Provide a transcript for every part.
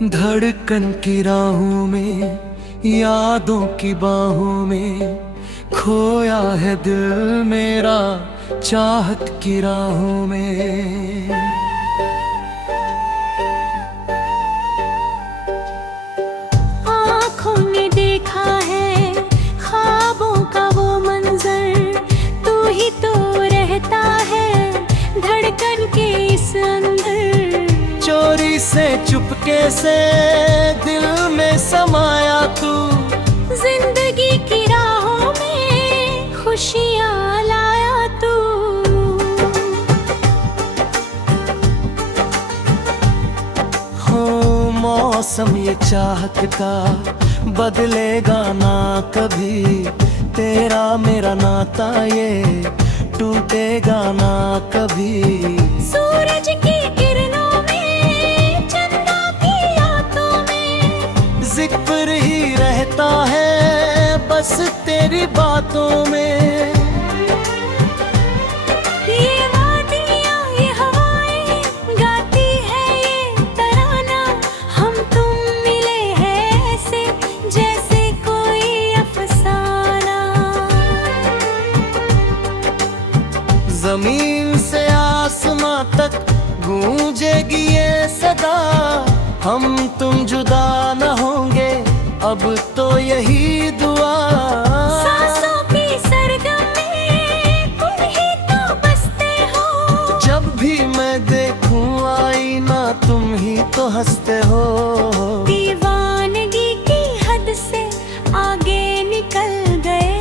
धड़कन की राहों में, यादों की बाहों में खोया है दिल मेरा, चाहत की राहों में। आँखों ने देखा है ख्वाबों का वो मंजर, तू ही तो रहता है धड़कन के इस अंदर। चोरी से चुपके से दिल में समाया तू, जिंदगी की राहों में खुशियाँ लाया तू। हो मौसम ये चाहत का बदलेगा ना कभी, तेरा मेरा नाता ये टूटेगा ना कभी। सूरज की किरणों में, चंदा की यादों में, जिक्र ही रहता है बस तेरी बातों में। ये वादियाँ ये हवाएं गाती है ये तराना, हम तुम मिले हैं ऐसे जैसे कोई अफसाना। जमीन से आसमां तक गूंजेगी ये सदा, हम तुम जुदा न होंगे अब तो यही दुआ। सांसों की सरगम में तुम ही तो बसते हो, जब भी मैं देखूं आईना तुम ही तो हंसते हो। दीवानगी की हद से आगे निकल गए,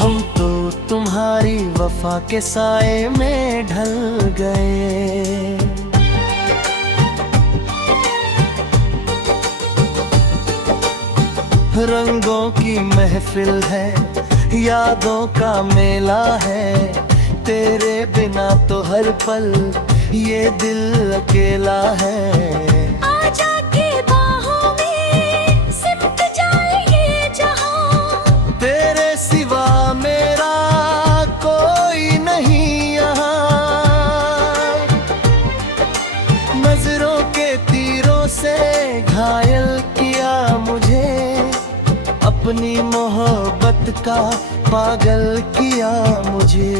हम तो तुम्हारी वफा के साए में ढल गए। रंगों की महफिल है, यादों का मेला है, तेरे बिना तो हर पल ये दिल अकेला है। आजा के बाहों में सिमट जाए ये जहां, तेरे सिवा मेरा कोई नहीं यहाँ। नजरों के तीरों से घायल किया मुझे, अपनी मोहब्बत का पागल किया मुझे।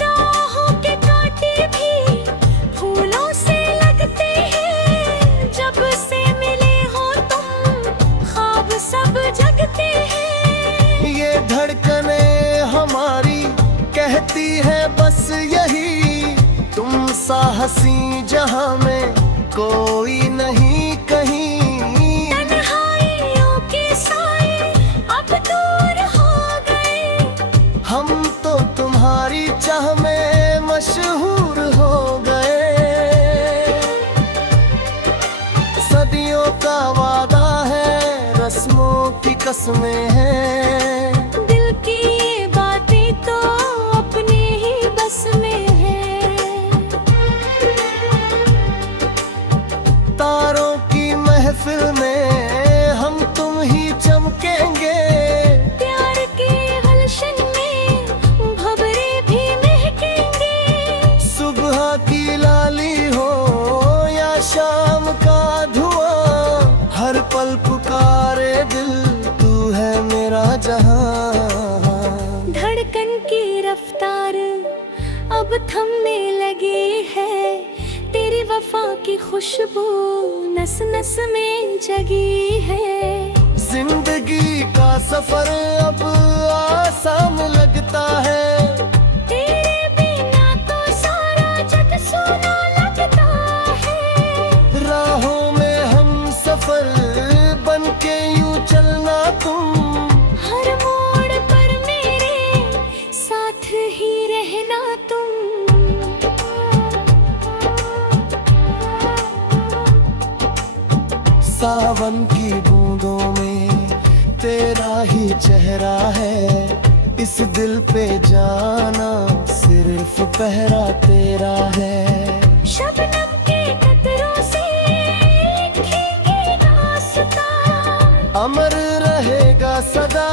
राहों के कांटे भी फूलों से लगते हैं, जब से मिले हो तुम ख्वाब सब जगते हैं। ये धड़कने हमारी कहती है बस यही, तुम सा हंसी जहां में कोई नहीं कहीं। तन्हाइयों के साए अब दूर हो गए, हम तो तुम्हारी चाह में मशहूर हो गए। सदियों का वादा है, रस्मों की कसमें हैं, दिल की ये बातें तो अपने ही बस में है। तारों की महफिल में हम तुम ही चमकेंगे, प्यार के गुलशन में भंवरे भी महकेंगे। सुबह की लाली हो या शाम का धुआं, हर पल पुकारे दिल तू है मेरा जहां। धड़कन की रफ्तार अब थमने लगी है, तेरी वफा की खुशबू नस नस में जगी है। जिंदगी का सफर अब आसान लगता है, तेरे बिना तो सारा जग सोना लगता है। राहों में हम सफर बन के यूं चलना तुम, हर मोड़ पर मेरे साथ ही रहना तुम। सावन की बूंदों में तेरा ही चेहरा है, इस दिल पे जाना सिर्फ पहरा तेरा है। शबनम के कतरों से लिखेंगे दास्तां, अमर रहेगा सदा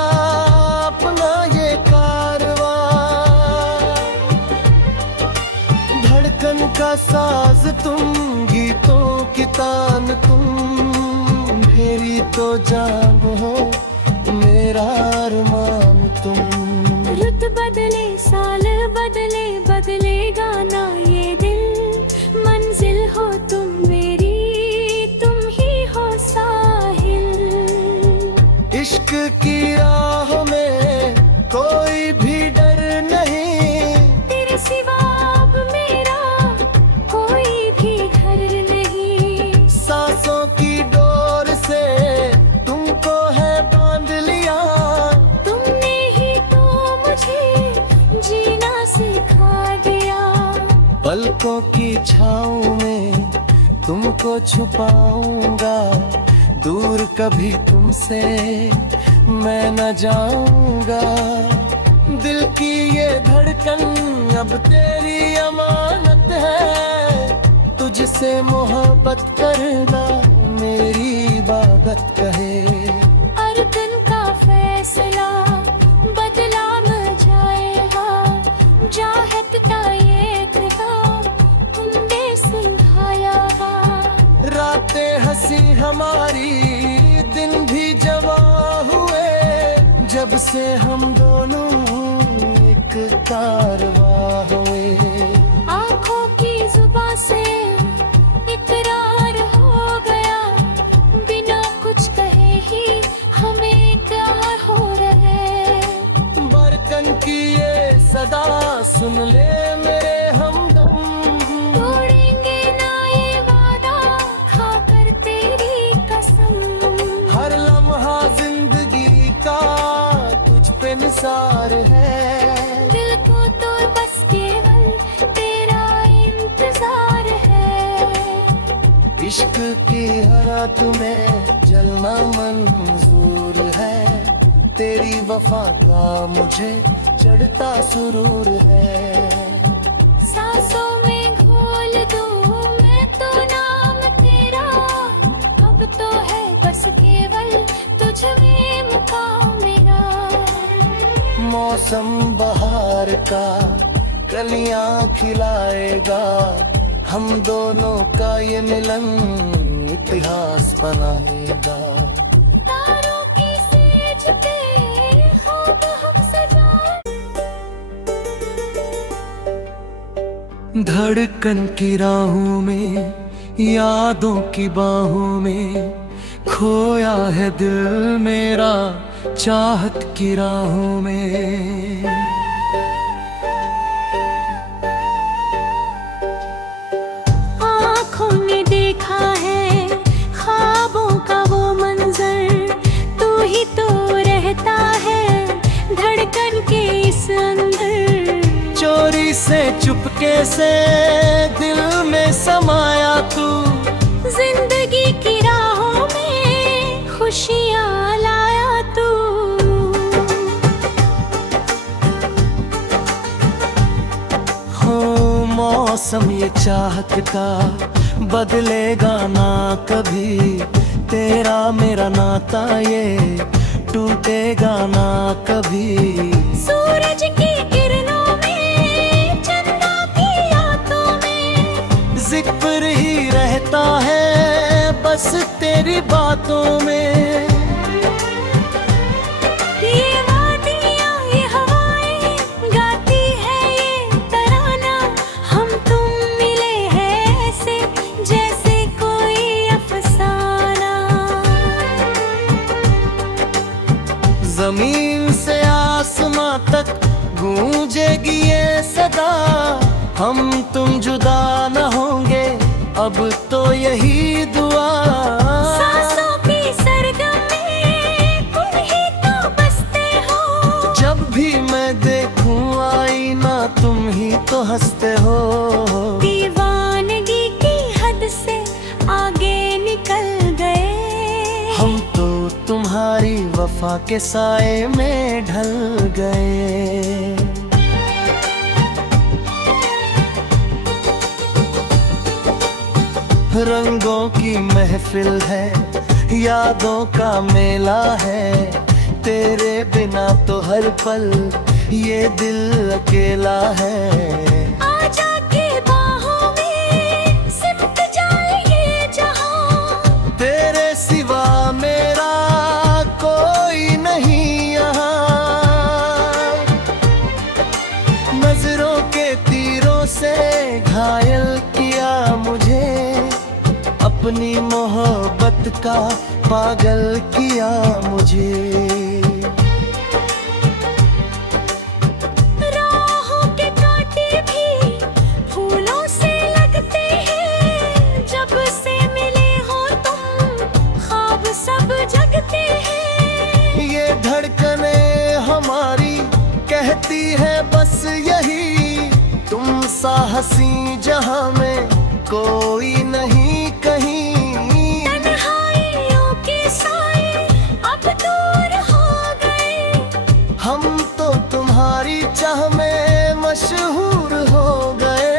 अपना ये कारवां। धड़कन का का साज तुम, गीतों की तान तुम, मेरी तो जान हो, मेरा अरमान तुम। रुत बदले साल बदले, बदलेगा ना ये दिल, मंजिल हो तुम मेरी, तुम ही हो साहिल। इश्क की राह में कोई भी डर नहीं, तेरे सिवा अब मेरा कोई भी घर नहीं। सांसों की डोर से तुमको है बांध लिया, तुमने ही तो मुझे जीना सिखा दिया। पलकों की छाँव में तुमको छुपाऊंगा, दूर कभी तुमसे मैं न जाऊंगा। दिल की ये धड़कन अब तेरी अमानत है, तुझसे मोहब्बत करना मेरी इबादत कहे। हर दिन का फैसला बदला मिल जाएगा, चाहत का ये ख्याल तुमने सुलझाया। रातें हंसी हमारी, दिन भी जवा हुए, जब से हम दोनों एक कारवां हुए। आँखों की जुबां से इकरार हो गया, बिना कुछ कहे ही हमें प्यार हो रहे। बरकन की ये सदा सुन ले मेरे हमदम, तोड़ेंगे ना ये वादा खाकर तेरी कसम। हर लम्हा जिंदगी का तुझ पे निसार है, दिल को तो बस केवल तेरा इंतजार है। इश्क की हरात में जलना मंजूर है, तेरी वफा का मुझे चढ़ता सुरूर है। सांसों में घोल दूं मैं तो नाम तेरा, अब तो है बस केवल तुझ में मुकाम मेरा। मौसम बहार का कलियां खिलाएगा, हम दोनों का ये मिलन इतिहास बनाएगा। तारों की सेज पे ख्वाब हम सजाए, धड़कन की राहों में, यादों की बाहों में, खोया है दिल मेरा चाहत की राहों में। आँखों ने देखा है ख्वाबों का वो मंजर, तू ही तो रहता है धड़कन के इस अंदर। चोरी से चुपके से दिल में समाया तू, जिंदगी की राहों में खुशियाँ लाया तू। हो मौसम ये चाहत का बदलेगा ना कभी, तेरा मेरा नाता ये टूटेगा ना कभी। सूरज की किरणों में, चंदा की यादों में, जिक्र ही रहता है बस तेरी बातों में। ये वादियाँ ये हवाएं गाती है ये तराना, हम तुम मिले हैं ऐसे जैसे कोई अफसाना। जमीन से आसमां तक गूंजेगी ये सदा, हम तुम जुदा न होंगे अब तो यही दुआ। सांसों की सरगम में तुम ही तो बसते हो, जब भी मैं देखूं आईना तुम ही तो हंसते हो। दीवानगी की हद से आगे निकल गए, हम तो तुम्हारी वफा के साए में ढल गए। रंगों की महफिल है, यादों का मेला है, तेरे बिना तो हर पल ये दिल अकेला है। आजा के बाहों में नजरों के तीरों से घायल किया मुझे, अपनी मोहब्बत का पागल किया मुझे। राहों के कांटे भी फूलों से लगते हैं, जब से मिले हो तुम ख्वाब सब जगते हैं। ये धड़कने हमारी कहती है बस यही, तुम सा हंसी जहां में कोई नहीं कहीं। तन्हाइयों के साए अब दूर हो गए, हम तो तुम्हारी चाह में मशहूर हो गए।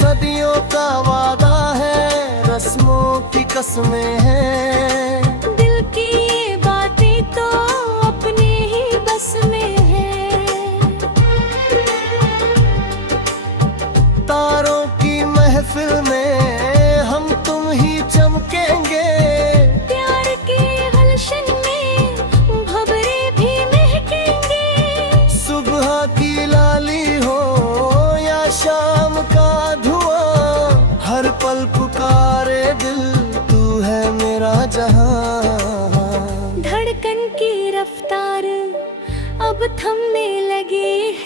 सदियों का वादा है, रस्मों की कसमें हैं, दिल की ये बातें तो अपने ही बस में है। तारों की महफिल में हम तुम ही चमकेंगे, प्यार के गुलशन में भंवरे भी महकेंगे। सुबह की लाली हो या शाम का धुआं, हर पल पुकारे दिल तू है मेरा जहां। धड़कन की रफ्तार अब थमने लगी है।